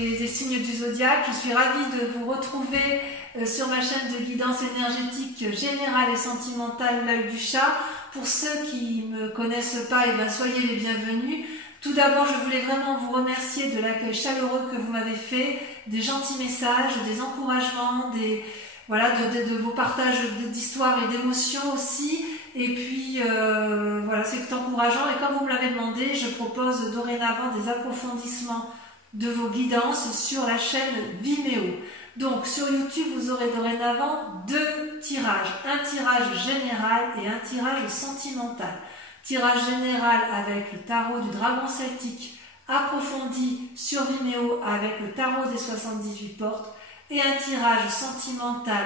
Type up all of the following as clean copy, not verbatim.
des signes du zodiaque. Je suis ravie de vous retrouver sur ma chaîne de guidance énergétique générale et sentimentale, l'œil du chat. Pour ceux qui ne me connaissent pas, soyez les bienvenus. Tout d'abord, je voulais vraiment vous remercier de l'accueil chaleureux que vous m'avez fait, des gentils messages, des encouragements, de vos partages d'histoires et d'émotions aussi. Et puis, c'est encourageant. Et comme vous me l'avez demandé, je propose dorénavant des approfondissements de vos guidances sur la chaîne Vimeo. Donc, sur YouTube, vous aurez dorénavant 2 tirages. Un tirage général et un tirage sentimental. Tirage général avec le tarot du dragon celtique approfondi sur Vimeo avec le tarot des 78 portes. Et un tirage sentimental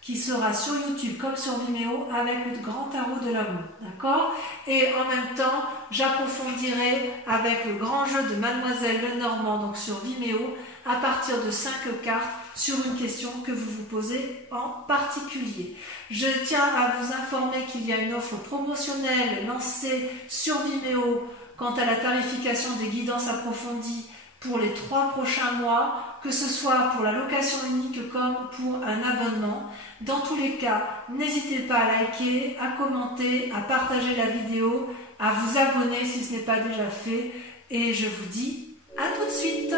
qui sera sur YouTube comme sur Vimeo avec le grand tarot de l'amour, d'accord? Et en même temps, j'approfondirai avec le grand jeu de Mademoiselle Lenormand, donc sur Vimeo, à partir de 5 cartes sur une question que vous vous posez en particulier. Je tiens à vous informer qu'il y a une offre promotionnelle lancée sur Vimeo quant à la tarification des guidances approfondies pour les 3 prochains mois, que ce soit pour la location unique comme pour un abonnement. Dans tous les cas, n'hésitez pas à liker, à commenter, à partager la vidéo, à vous abonner si ce n'est pas déjà fait. Et je vous dis à tout de suite.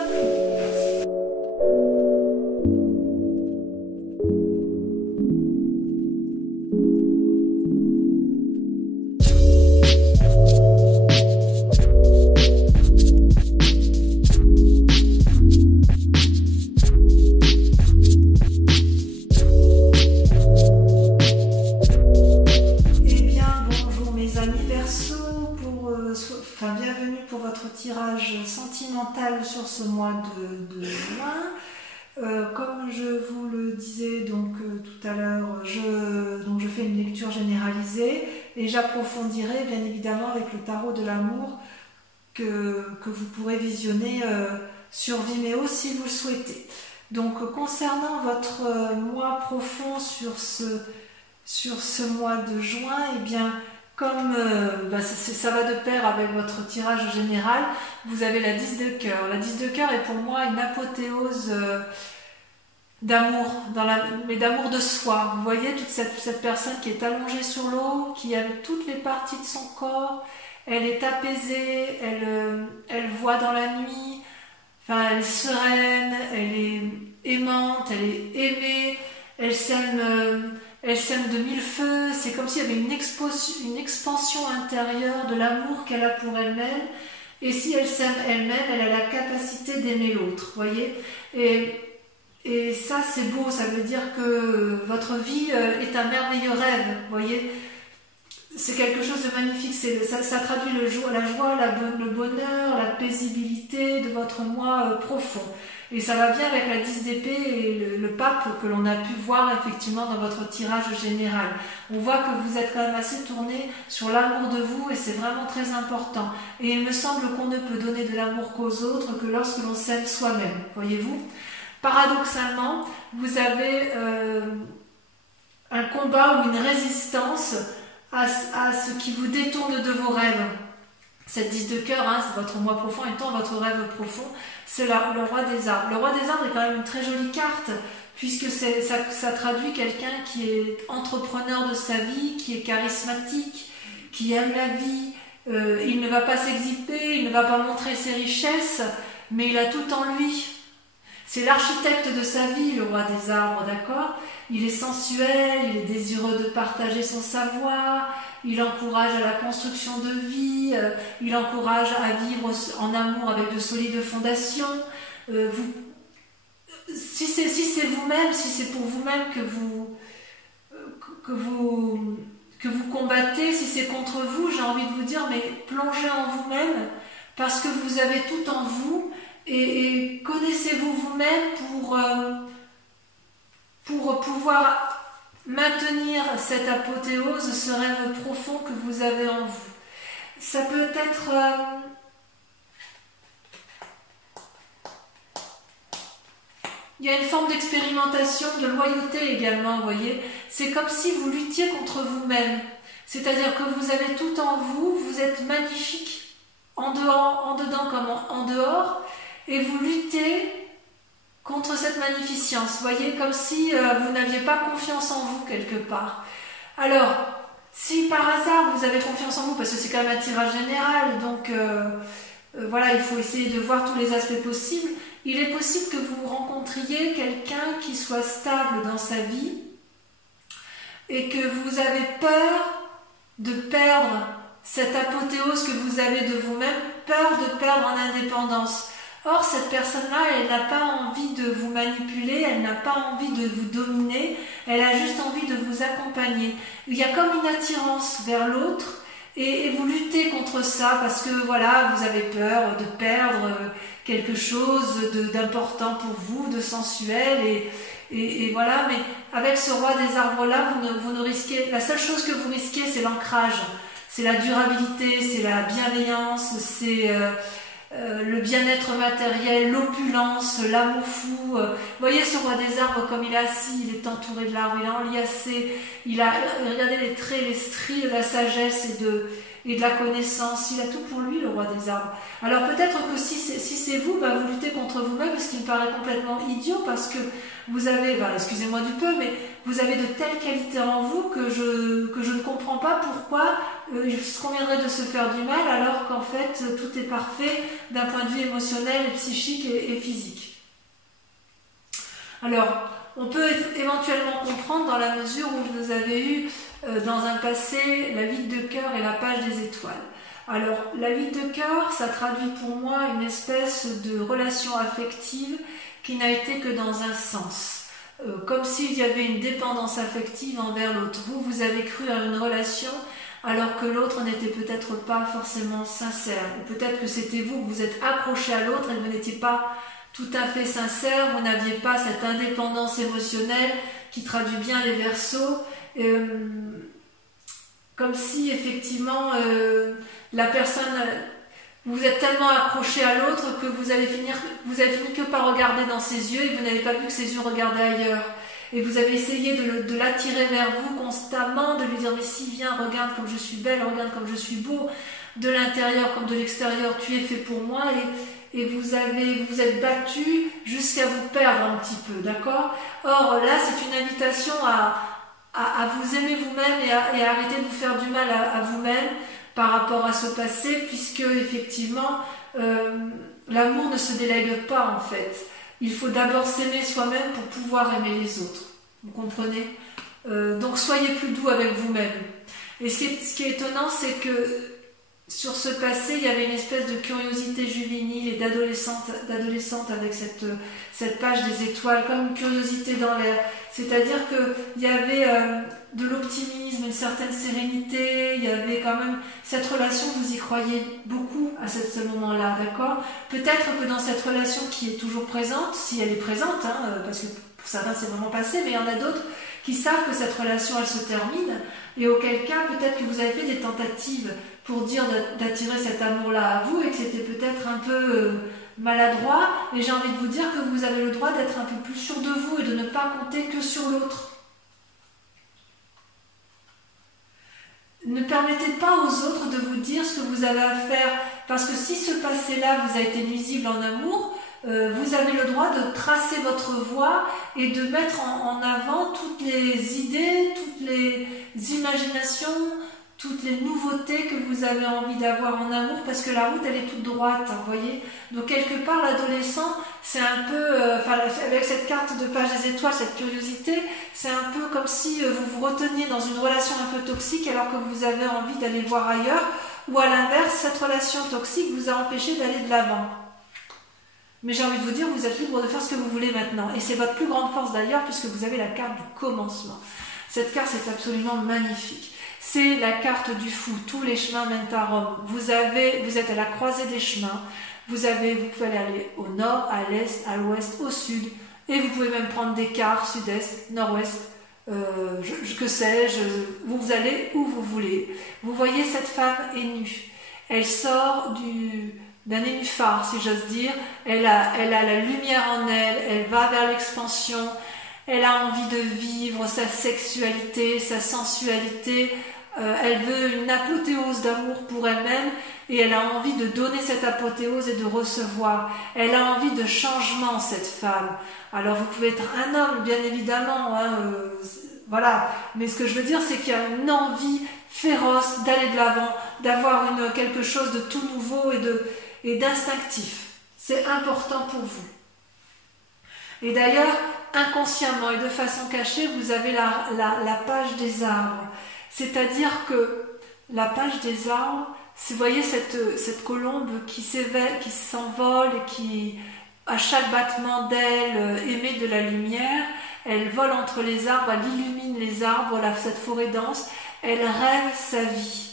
Bienvenue pour votre tirage sentimental sur ce mois de juin. Comme je vous le disais tout à l'heure, je fais une lecture généralisée et j'approfondirai bien évidemment avec le tarot de l'amour que vous pourrez visionner sur Vimeo si vous le souhaitez. Donc concernant votre mois profond sur ce mois de juin, comme ça va de pair avec votre tirage général, vous avez la 10 de cœur. La 10 de cœur est pour moi une apothéose d'amour, mais d'amour de soi. Vous voyez, toute cette personne qui est allongée sur l'eau, qui aime toutes les parties de son corps, elle est apaisée, elle voit dans la nuit, elle est sereine, elle est aimante, elle est aimée, elle s'aime de mille feux. C'est comme s'il y avait une expansion intérieure de l'amour qu'elle a pour elle-même. Et si elle s'aime elle-même, elle a la capacité d'aimer l'autre, voyez. Et ça, c'est beau, ça veut dire que votre vie est un merveilleux rêve, voyez. C'est quelque chose de magnifique, ça traduit la joie, le bonheur, la paisibilité de votre moi profond. Et ça va bien avec la 10 d'épée et le pape que l'on a pu voir effectivement dans votre tirage général. On voit que vous êtes quand même assez tourné sur l'amour de vous et c'est vraiment très important. Et il me semble qu'on ne peut donner de l'amour qu'aux autres que lorsque l'on s'aime soi-même, voyez-vous. Paradoxalement, vous avez un combat ou une résistance à ce qui vous détourne de vos rêves. Cette 10 de cœur, c'est votre moi profond étant votre rêve profond, c'est le roi des arbres. Le roi des arbres est quand même une très jolie carte, puisque ça traduit quelqu'un qui est entrepreneur de sa vie, qui est charismatique, qui aime la vie. Il ne va pas s'exhiber, il ne va pas montrer ses richesses, mais il a tout en lui. C'est l'architecte de sa vie, le roi des arbres, d'accord? Il est sensuel, il est désireux de partager son savoir, il encourage à la construction de vie, il encourage à vivre en amour avec de solides fondations. Si c'est vous-même, si c'est pour vous-même que vous combattez, si c'est contre vous, j'ai envie de vous dire, mais plongez en vous-même, parce que vous avez tout en vous, et connaissez-vous vous-même pour pouvoir maintenir cette apothéose, ce rêve profond que vous avez en vous. Ça peut être il y a une forme d'expérimentation, de loyauté également, vous voyez. C'est comme si vous luttiez contre vous-même. C'est-à-dire que vous avez tout en vous, vous êtes magnifique en dedans comme en dehors, et vous luttez contre cette magnificence. Vous voyez, comme si vous n'aviez pas confiance en vous quelque part. Alors, si par hasard vous avez confiance en vous, parce que c'est quand même un tirage général, donc voilà, il faut essayer de voir tous les aspects possibles, il est possible que vous rencontriez quelqu'un qui soit stable dans sa vie et que vous avez peur de perdre cette apothéose que vous avez de vous-même, peur de perdre en indépendance. Or, cette personne-là, elle n'a pas envie de vous manipuler, elle n'a pas envie de vous dominer, elle a juste envie de vous accompagner. Il y a comme une attirance vers l'autre et vous luttez contre ça parce que voilà, vous avez peur de perdre quelque chose d'important pour vous, de sensuel et voilà. Mais avec ce roi des arbres-là, vous ne risquez, la seule chose que vous risquez, c'est l'ancrage, c'est la durabilité, c'est la bienveillance, c'est le bien-être matériel, l'opulence, l'amour fou. Vous voyez ce roi des arbres comme il est assis, il est entouré de l'arbre, il est enliassé, regardez les traits, les stries de la sagesse et de la connaissance, il a tout pour lui, le roi des arbres. Alors peut-être que si c'est vous, vous luttez contre vous-même, ce qui me paraît complètement idiot, parce que vous avez, excusez-moi du peu, mais vous avez de telles qualités en vous que je ne comprends pas pourquoi il se conviendrait de se faire du mal alors qu'en fait tout est parfait d'un point de vue émotionnel, et psychique et physique. Alors, on peut éventuellement comprendre dans la mesure où vous avez eu dans un passé la vide de cœur et la page des étoiles. Alors, la vide de cœur, ça traduit pour moi une espèce de relation affective qui n'a été que dans un sens. Comme s'il y avait une dépendance affective envers l'autre. Vous avez cru à une relation alors que l'autre n'était peut-être pas forcément sincère. Ou peut-être que c'était vous que vous êtes accroché à l'autre et vous n'étiez pas tout à fait sincère, vous n'aviez pas cette indépendance émotionnelle qui traduit bien les Verseaux. Comme si effectivement la personne, vous êtes tellement accroché à l'autre que vous avez fini que par regarder dans ses yeux et vous n'avez pas vu que ses yeux regardaient ailleurs. Et vous avez essayé de l'attirer vers vous constamment, de lui dire mais si viens, regarde comme je suis belle, regarde comme je suis beau, de l'intérieur comme de l'extérieur, tu es fait pour moi et vous êtes battu jusqu'à vous perdre un petit peu, d'accord? Or là c'est une invitation à vous aimer vous-même et à arrêter de vous faire du mal à vous-même par rapport à ce passé, puisque effectivement l'amour ne se délègue pas en fait. Il faut d'abord s'aimer soi-même pour pouvoir aimer les autres. Vous comprenez? Donc soyez plus doux avec vous-même. Et ce qui est étonnant, c'est que sur ce passé, il y avait une espèce de curiosité juvénile et d'adolescente avec cette page des étoiles, comme une curiosité dans l'air. C'est-à-dire qu'il y avait de l'optimisme, une certaine sérénité, il y avait quand même cette relation, vous y croyez beaucoup à ce moment-là, d'accord? Peut-être que dans cette relation qui est toujours présente, si elle est présente, parce que pour certains c'est vraiment passé, mais il y en a d'autres qui savent que cette relation elle se termine, et auquel cas peut-être que vous avez fait des tentatives pour dire d'attirer cet amour-là à vous et que c'était peut-être un peu maladroit, et j'ai envie de vous dire que vous avez le droit d'être un peu plus sûr de vous et de ne pas compter que sur l'autre. Ne permettez pas aux autres de vous dire ce que vous avez à faire, parce que si ce passé-là vous a été nuisible en amour, vous avez le droit de tracer votre voie et de mettre en avant toutes les idées, toutes les imaginations, toutes les nouveautés que vous avez envie d'avoir en amour, parce que la route elle est toute droite, vous voyez. Donc quelque part l'adolescent c'est un peu, avec cette carte de page des étoiles, cette curiosité, c'est un peu comme si vous vous reteniez dans une relation un peu toxique alors que vous avez envie d'aller voir ailleurs, ou à l'inverse, cette relation toxique vous a empêché d'aller de l'avant. Mais j'ai envie de vous dire, vous êtes libre de faire ce que vous voulez maintenant, et c'est votre plus grande force d'ailleurs, puisque vous avez la carte du commencement. Cette carte c'est absolument magnifique. C'est la carte du fou, tous les chemins mènent à Rome. Vous êtes à la croisée des chemins, vous pouvez aller au nord, à l'est, à l'ouest, au sud, et vous pouvez même prendre des quarts, sud-est, nord-ouest, que sais-je, vous allez où vous voulez. Vous voyez cette femme est nue, elle sort d'un nénuphar, si j'ose dire, elle a la lumière en elle, elle va vers l'expansion, elle a envie de vivre sa sexualité, sa sensualité, elle veut une apothéose d'amour pour elle-même, et elle a envie de donner cette apothéose et de recevoir. Elle a envie de changement, cette femme. Alors vous pouvez être un homme, bien évidemment, hein, voilà. Mais ce que je veux dire, c'est qu'il y a une envie féroce d'aller de l'avant, d'avoir quelque chose de tout nouveau et d'instinctif. C'est important pour vous. Et d'ailleurs, inconsciemment et de façon cachée, vous avez la page des arbres. C'est-à-dire que la page des arbres, vous voyez cette colombe qui s'envole et qui, à chaque battement d'aile, émet de la lumière. Elle vole entre les arbres, elle illumine les arbres, cette forêt dense. Elle rêve sa vie.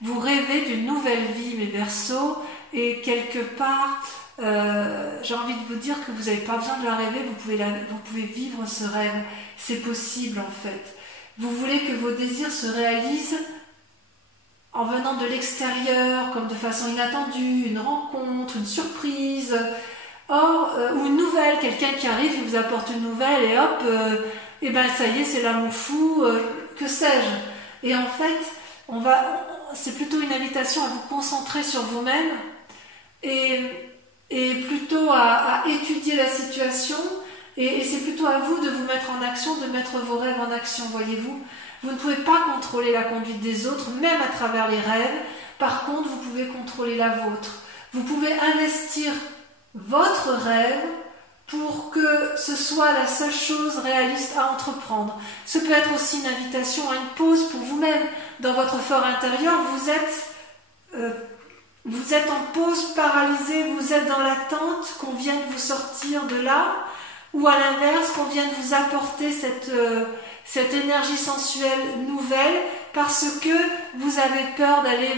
Vous rêvez d'une nouvelle vie, mes Verseaux, et quelque part, j'ai envie de vous dire que vous n'avez pas besoin de la rêver, vous pouvez vivre ce rêve. C'est possible en fait. Vous voulez que vos désirs se réalisent en venant de l'extérieur, comme de façon inattendue, une rencontre, une surprise, ou une nouvelle, quelqu'un qui arrive, il vous apporte une nouvelle et hop, et ben ça y est, c'est l'amour fou, que sais-je. Et en fait, c'est plutôt une invitation à vous concentrer sur vous-même et plutôt à étudier la situation, et c'est plutôt à vous de vous mettre en action, de mettre vos rêves en action, voyez-vous. Vous ne pouvez pas contrôler la conduite des autres, même à travers les rêves. Par contre, vous pouvez contrôler la vôtre. Vous pouvez investir votre rêve pour que ce soit la seule chose réaliste à entreprendre. Ce peut être aussi une invitation à une pause pour vous-même. Dans votre fort intérieur, vous êtes en pause, paralysé, vous êtes dans l'attente qu'on vienne vous sortir de là, ou à l'inverse, qu'on vienne vous apporter cette énergie sensuelle nouvelle, parce que vous avez peur d'aller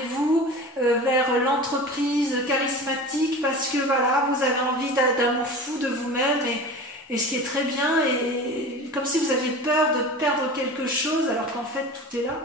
vers l'entreprise charismatique, parce que voilà, vous avez envie d'amour fou de vous-même, et ce qui est très bien, et comme si vous aviez peur de perdre quelque chose, alors qu'en fait tout est là.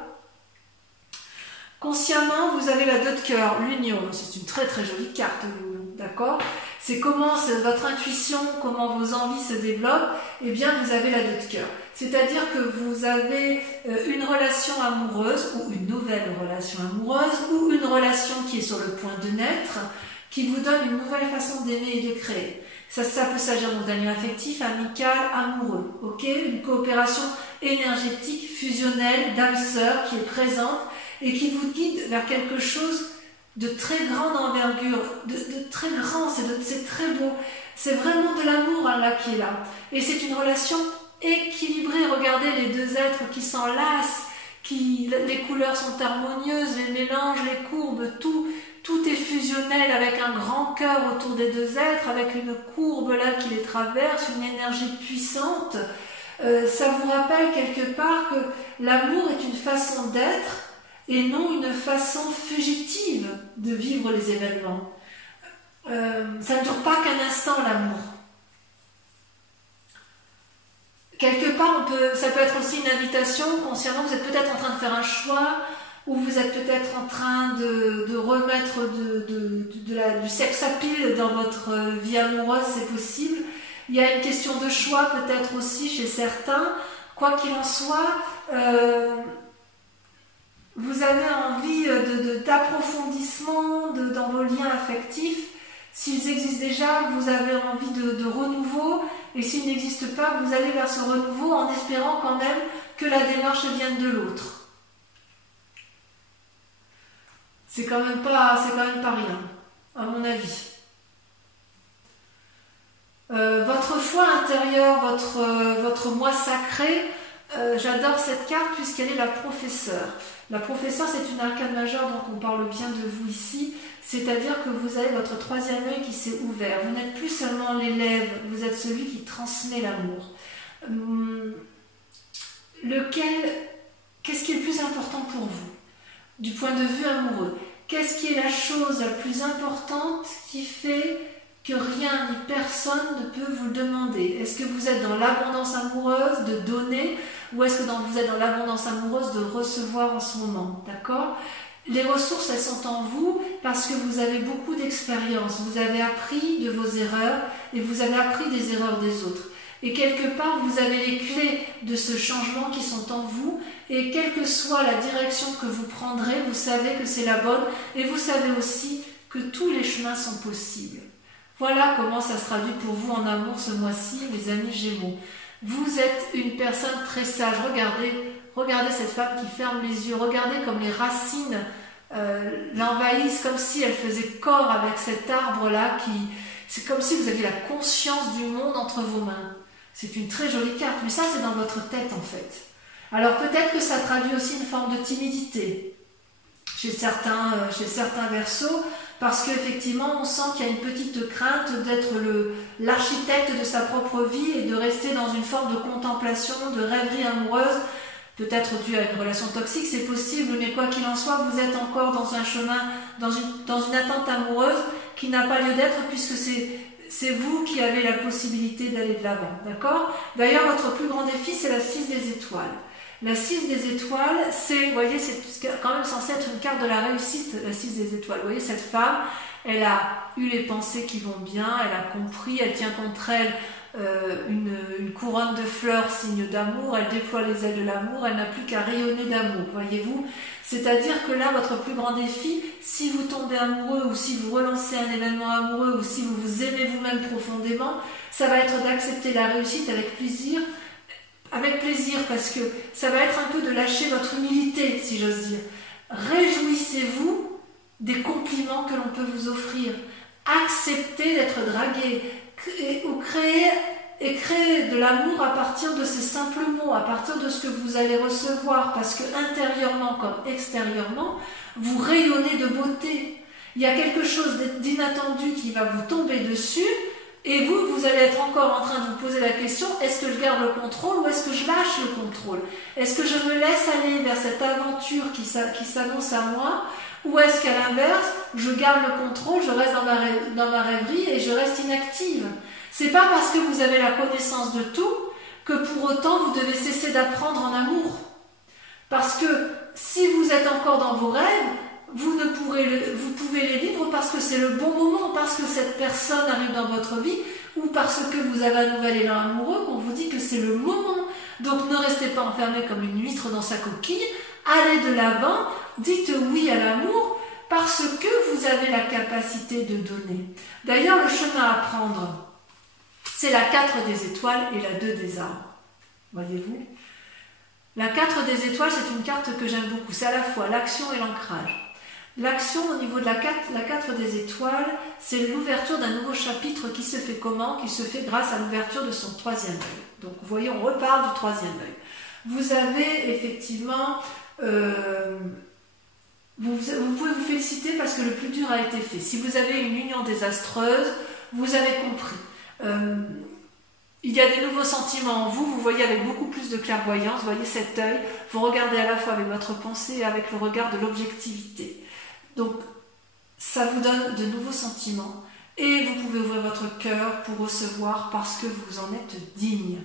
Consciemment, vous avez la 2 de cœur, l'union. C'est une très très jolie carte, l'union, d'accord? C'est comment votre intuition, comment vos envies se développent. Eh bien, vous avez la 2 de cœur. C'est-à-dire que vous avez une relation amoureuse, ou une nouvelle relation amoureuse, ou une relation qui est sur le point de naître, qui vous donne une nouvelle façon d'aimer et de créer. Ça peut s'agir d'un lien affectif, amical, amoureux, ok? Une coopération énergétique, fusionnelle, d'âme sœur qui est présente, et qui vous guide vers quelque chose de très grande envergure, de très grand, c'est très beau. C'est vraiment de l'amour là qui est là. Et c'est une relation équilibrée. Regardez les 2 êtres qui s'enlacent, les couleurs sont harmonieuses, les mélanges, les courbes, tout est fusionnel avec un grand cœur autour des 2 êtres, avec une courbe là qui les traverse, une énergie puissante. Ça vous rappelle quelque part que l'amour est une façon d'être, et non une façon fugitive de vivre les événements. Ça ne dure pas qu'un instant, l'amour. Quelque part, ça peut être aussi une invitation, consciemment, vous êtes peut-être en train de faire un choix, ou vous êtes peut-être en train de remettre du sex appeal dans votre vie amoureuse, c'est possible. Il y a une question de choix peut-être aussi chez certains. Quoi qu'il en soit, vous avez envie d'approfondissement dans vos liens affectifs. S'ils existent déjà, vous avez envie de renouveau. Et s'ils n'existent pas, vous allez vers ce renouveau en espérant quand même que la démarche vienne de l'autre. C'est quand même pas rien, à mon avis. Votre foi intérieure, votre moi sacré, j'adore cette carte puisqu'elle est la professeure. La professeure, c'est une arcane majeure, donc on parle bien de vous ici, c'est-à-dire que vous avez votre 3e œil qui s'est ouvert. Vous n'êtes plus seulement l'élève, vous êtes celui qui transmet l'amour. Qu'est-ce qui est le plus important pour vous, du point de vue amoureux? Qu'est-ce qui est la chose la plus importante qui fait que rien ni personne ne peut vous le demander? Est-ce que vous êtes dans l'abondance amoureuse de donner, ou est-ce que vous êtes dans l'abondance amoureuse de recevoir en ce moment? D'accord? Les ressources, elles sont en vous parce que vous avez beaucoup d'expérience. Vous avez appris de vos erreurs et vous avez appris des erreurs des autres. Et quelque part, vous avez les clés de ce changement qui sont en vous. Et quelle que soit la direction que vous prendrez, vous savez que c'est la bonne. Et vous savez aussi que tous les chemins sont possibles. Voilà comment ça se traduit pour vous en amour ce mois-ci, mes amis Gémeaux. Vous êtes une personne très sage. Regardez cette femme qui ferme les yeux. Regardez comme les racines l'envahissent, comme si elle faisait corps avec cet arbre-là. C'est comme si vous aviez la conscience du monde entre vos mains. C'est une très jolie carte, mais ça c'est dans votre tête en fait. Alors peut-être que ça traduit aussi une forme de timidité chez certains Verseaux, parce qu'effectivement on sent qu'il y a une petite crainte d'être l'architecte de sa propre vie et de rester dans une forme de contemplation, de rêverie amoureuse, peut-être dû à une relation toxique, c'est possible, mais quoi qu'il en soit, vous êtes encore dans un chemin, dans une attente amoureuse qui n'a pas lieu d'être, puisque c'est vous qui avez la possibilité d'aller de l'avant, d'accord? D'ailleurs, votre plus grand défi, c'est la 6 des étoiles. La 6 des étoiles, vous voyez, c'est quand même censé être une carte de la réussite, la 6 des étoiles. Vous voyez, cette femme, elle a eu les pensées qui vont bien, elle a compris, elle tient contre elle une couronne de fleurs, signe d'amour, elle déploie les ailes de l'amour, elle n'a plus qu'à rayonner d'amour, voyez-vous. C'est-à-dire que là, votre plus grand défi, si vous tombez amoureux ou si vous relancez un événement amoureux ou si vous vous aimez vous-même profondément, ça va être d'accepter la réussite avec plaisir, parce que ça va être un peu de lâcher votre humilité, si j'ose dire. Réjouissez-vous des compliments que l'on peut vous offrir. Acceptez d'être dragué ou créer de l'amour à partir de ces simples mots, à partir de ce que vous allez recevoir, parce que intérieurement comme extérieurement, vous rayonnez de beauté. Il y a quelque chose d'inattendu qui va vous tomber dessus, et vous allez être encore en train de vous poser la question, est-ce que je garde le contrôle ou est-ce que je lâche le contrôle? Est-ce que je me laisse aller vers cette aventure qui s'annonce à moi, ou est-ce qu'à l'inverse, je garde le contrôle, je reste dans ma rêverie et je reste inactive? C'est pas parce que vous avez la connaissance de tout que pour autant vous devez cesser d'apprendre en amour. Parce que si vous êtes encore dans vos rêves, vous pouvez les vivre parce que c'est le bon moment, parce que cette personne arrive dans votre vie, ou parce que vous avez un nouvel élan amoureux, qu'on vous dit que c'est le moment. Donc ne restez pas enfermé comme une huître dans sa coquille, allez de l'avant, dites oui à l'amour, parce que vous avez la capacité de donner. D'ailleurs, le chemin à prendre, c'est la 4 des étoiles et la 2 des arbres. Voyez-vous? La 4 des étoiles, c'est une carte que j'aime beaucoup. C'est à la fois l'action et l'ancrage. L'action au niveau de la 4 des étoiles, c'est l'ouverture d'un nouveau chapitre qui se fait comment? Qui se fait grâce à l'ouverture de son 3e œil. Donc vous voyez, on reparle du 3e œil. Vous avez effectivement... vous pouvez vous féliciter parce que le plus dur a été fait. Si vous avez une union désastreuse, vous avez compris. Il y a des nouveaux sentiments en vous, vous voyez avec beaucoup plus de clairvoyance, vous voyez cet œil, vous regardez à la fois avec votre pensée et avec le regard de l'objectivité. Donc, ça vous donne de nouveaux sentiments et vous pouvez ouvrir votre cœur pour recevoir parce que vous en êtes digne.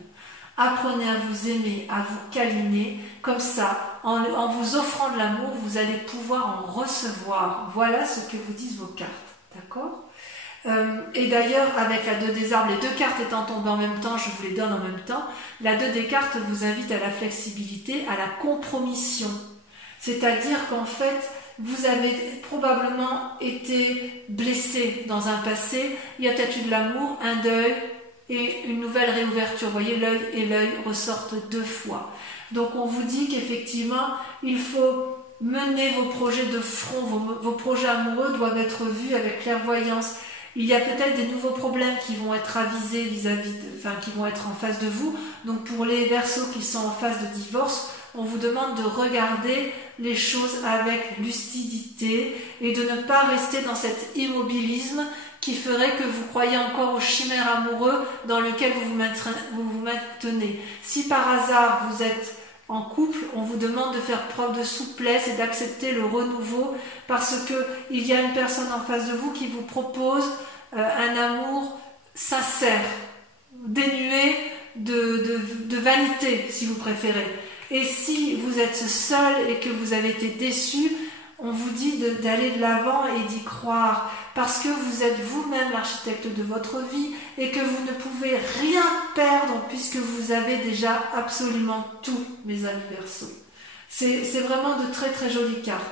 Apprenez à vous aimer, à vous câliner, comme ça, en vous offrant de l'amour, vous allez pouvoir en recevoir. Voilà ce que vous disent vos cartes, d'accord ? Et d'ailleurs, avec la 2 des arbres, les 2 cartes étant tombées en même temps, je vous les donne en même temps, la 2 des cartes vous invite à la flexibilité, à la compromission. C'est-à-dire qu'en fait, vous avez probablement été blessé dans un passé, il y a peut-être eu de l'amour, un deuil et une nouvelle réouverture. Vous voyez, l'œil et l'œil ressortent 2 fois. Donc on vous dit qu'effectivement, il faut mener vos projets de front, vos projets amoureux doivent être vus avec clairvoyance. Il y a peut-être des nouveaux problèmes qui vont être avisés qui vont être en face de vous. Donc pour les Verseaux qui sont en phase de divorce, on vous demande de regarder les choses avec lucidité et de ne pas rester dans cet immobilisme qui ferait que vous croyez encore aux chimères amoureux dans lequel vous vous maintenez. Si par hasard vous êtes en couple, on vous demande de faire preuve de souplesse et d'accepter le renouveau parce qu'il y a une personne en face de vous qui vous propose un amour sincère, dénué de vanité, si vous préférez. Et si vous êtes seul et que vous avez été déçu, on vous dit d'aller de l'avant et d'y croire, parce que vous êtes vous-même l'architecte de votre vie et que vous ne pouvez rien perdre puisque vous avez déjà absolument tout, mes amis Verseaux. C'est vraiment de très très jolies cartes.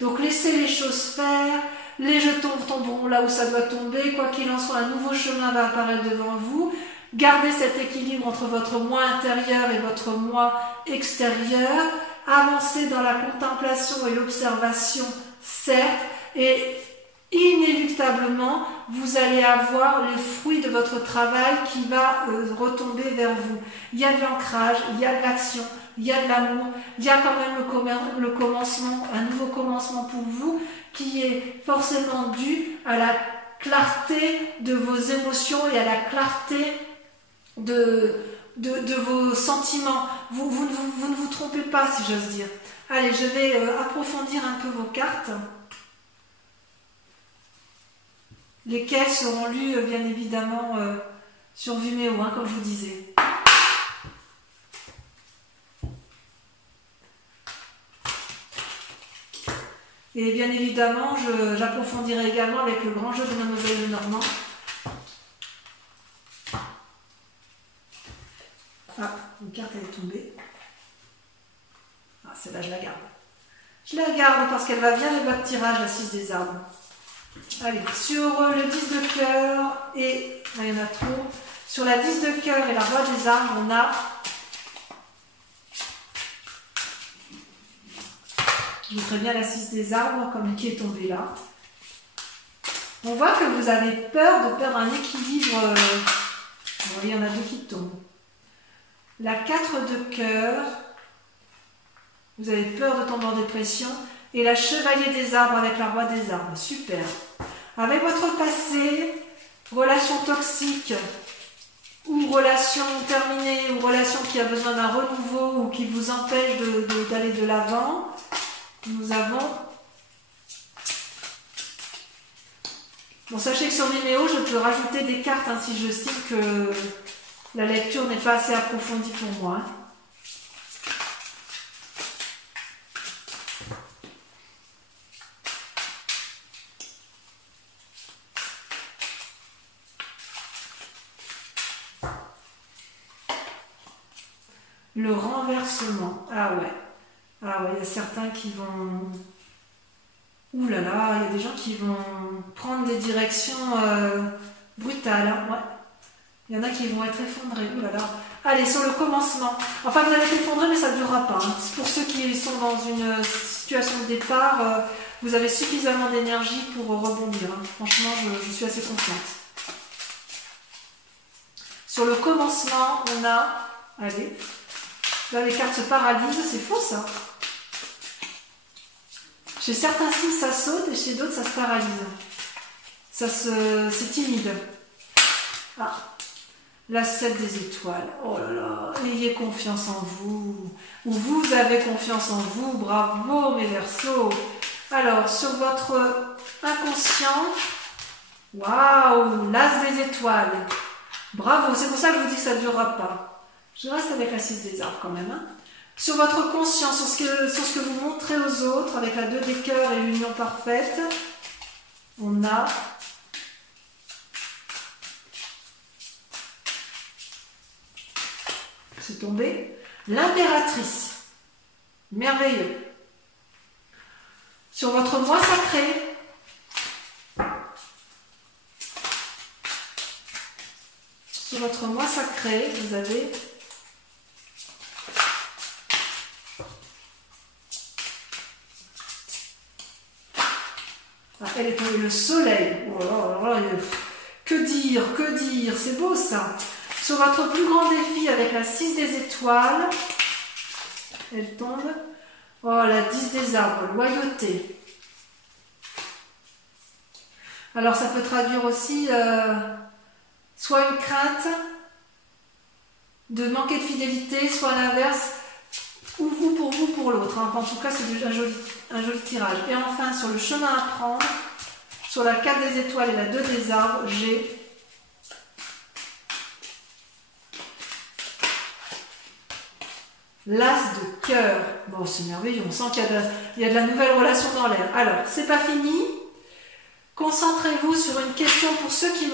Donc laissez les choses faire, les jetons tomberont là où ça doit tomber, quoi qu'il en soit, un nouveau chemin va apparaître devant vous. Gardez cet équilibre entre votre moi intérieur et votre moi extérieur. Avancez dans la contemplation et l'observation, certes, et inéluctablement, vous allez avoir les fruits de votre travail qui va retomber vers vous. Il y a de l'ancrage, il y a de l'action, il y a de l'amour, il y a quand même le commencement, un nouveau commencement pour vous qui est forcément dû à la clarté de vos émotions et à la clarté de vos sentiments. Vous ne vous trompez pas, si j'ose dire. Allez, je vais approfondir un peu vos cartes, lesquelles seront lues bien évidemment sur Vimeo, hein, comme je vous disais. Et bien évidemment, j'approfondirai également avec le grand jeu de Mademoiselle Lenormand. Ah, une carte elle est tombée. Ah, celle-là, je la garde. Je la garde parce qu'elle va bien avec votre tirage, la 6 des arbres. Allez, sur le 10 de cœur et... Là, il y en a trop. Sur la 10 de cœur et la roi des arbres, on a... Je vous ferai bien la 6 des arbres, comme qui est tombée là. On voit que vous avez peur de perdre un équilibre. Vous voyez, il y en a deux qui tombent. La 4 de cœur, vous avez peur de tomber en dépression. Et la chevalier des arbres avec la roi des arbres. Super. Avec votre passé, relation toxique, ou relation terminée, ou relation qui a besoin d'un renouveau, ou qui vous empêche d'aller de l'avant, nous avons... Bon, sachez que sur Vimeo, je peux rajouter des cartes hein, si j'estime que la lecture n'est pas assez approfondie pour moi. Hein. Le renversement. Ah ouais. Ah ouais, il y a certains qui vont... Ouh là là, il y a des gens qui vont prendre des directions brutales. Hein, ouais. Il y en a qui vont être effondrés. Ouh là là. Allez, sur le commencement. Enfin, vous allez être effondrés, mais ça ne durera pas. Hein. Pour ceux qui sont dans une situation de départ, vous avez suffisamment d'énergie pour rebondir. Hein. Franchement, je suis assez confiante. Sur le commencement, on a... Allez. Là, les cartes se paralysent. C'est faux, ça. Chez certains signes, ça saute et chez d'autres, ça se paralyse. C'est timide. Ah, la 7 des étoiles. Oh là là, ayez confiance en vous. Ou vous avez confiance en vous. Bravo, mes Verseaux. Alors, sur votre inconscient, waouh, l'as des étoiles. Bravo, c'est pour ça que je vous dis que ça ne durera pas. Je reste avec la 6 des arbres quand même. Hein. Sur votre conscience, sur ce que vous montrez aux autres, avec la 2 des cœurs et l'union parfaite, on a c'est tombé, l'impératrice. Merveilleux. Sur votre moi sacré, vous avez elle est tombée le soleil. Oh là là, que dire, c'est beau ça. Sur votre plus grand défi avec la 6 des étoiles, elle tombe. Oh, la 10 des arbres, loyauté. Alors ça peut traduire aussi soit une crainte de manquer de fidélité, soit l'inverse, ou vous pour l'autre. Hein. En tout cas, c'est un joli tirage. Et enfin, sur le chemin à prendre, sur la 4 des étoiles et la 2 des arbres, j'ai l'as de cœur. Bon, c'est merveilleux, on sent qu'il y a de la nouvelle relation dans l'air. Alors, c'est pas fini. Concentrez-vous sur une question pour ceux qui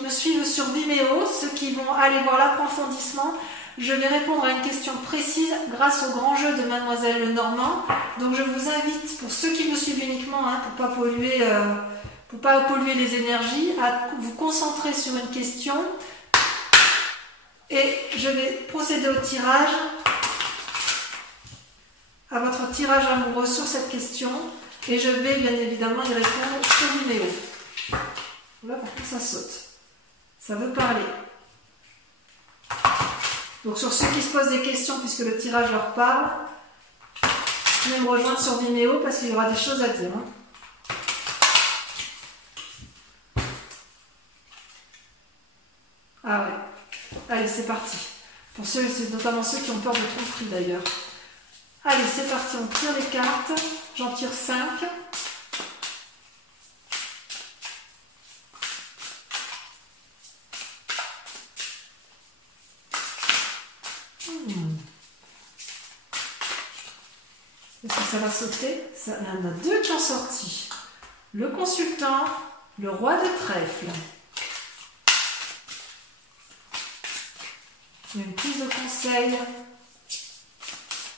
me suivent sur Vimeo, ceux qui vont aller voir l'approfondissement. Je vais répondre à une question précise grâce au grand jeu de Mademoiselle Lenormand. Donc je vous invite, pour ceux qui me suivent uniquement, hein, pour pas polluer les énergies, à vous concentrer sur une question. Et je vais procéder au tirage, à votre tirage amoureux sur cette question. Et je vais bien évidemment y répondre sur Vimeo. Là, par contre, ça saute. Ça veut parler. Donc, sur ceux qui se posent des questions, puisque le tirage leur parle, venez me rejoindre sur Vimeo parce qu'il y aura des choses à dire. Ah ouais. Allez, c'est parti. Pour ceux, c'est notamment ceux qui ont peur de tromperie d'ailleurs. Allez, c'est parti, on tire les cartes. J'en tire 5. Est-ce que ça va sauter? Il y en a 2 qui ont sorti. Le consultant, le roi de trèfle. Il y a une prise de conseil.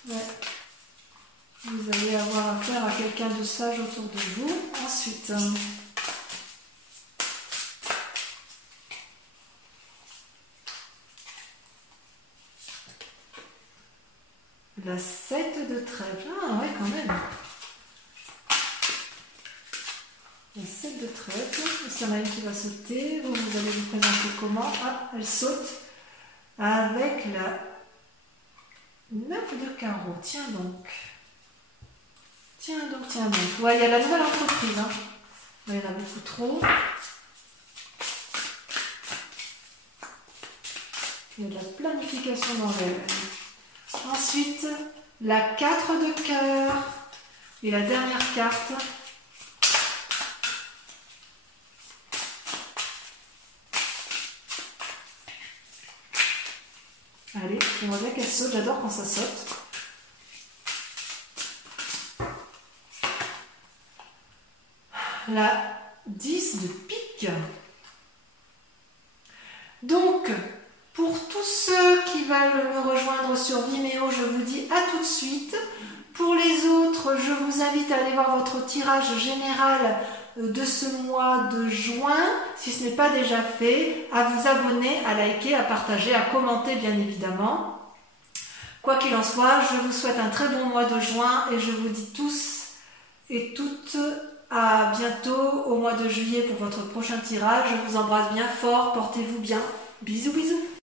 Ouais. Vous allez avoir affaire à quelqu'un de sage autour de vous. Ensuite, la 7 de trèfle. Ah ouais, quand même. La 7 de trèfle. Il y en a une qui va sauter. Vous allez vous présenter comment? Ah, elle saute avec la 9 de carreau. Tiens donc. Tiens donc. Ouais, il y a la nouvelle entreprise. Hein. Il y en a beaucoup trop. Il y a de la planification dans l'air. Ensuite, la 4 de cœur. Et la dernière carte. Allez, on voit bien qu'elle saute. J'adore quand ça saute. La 10 de pique. Donc, pour tous ceux qui veulent me rejoindre sur Vimeo, je vous dis à tout de suite. Pour les autres, je vous invite à aller voir votre tirage général de ce mois de juin, si ce n'est pas déjà fait, à vous abonner, à liker, à partager, à commenter bien évidemment. Quoi qu'il en soit, je vous souhaite un très bon mois de juin et je vous dis tous et toutes à bientôt au mois de juillet pour votre prochain tirage. Je vous embrasse bien fort, portez-vous bien. Bisous bisous.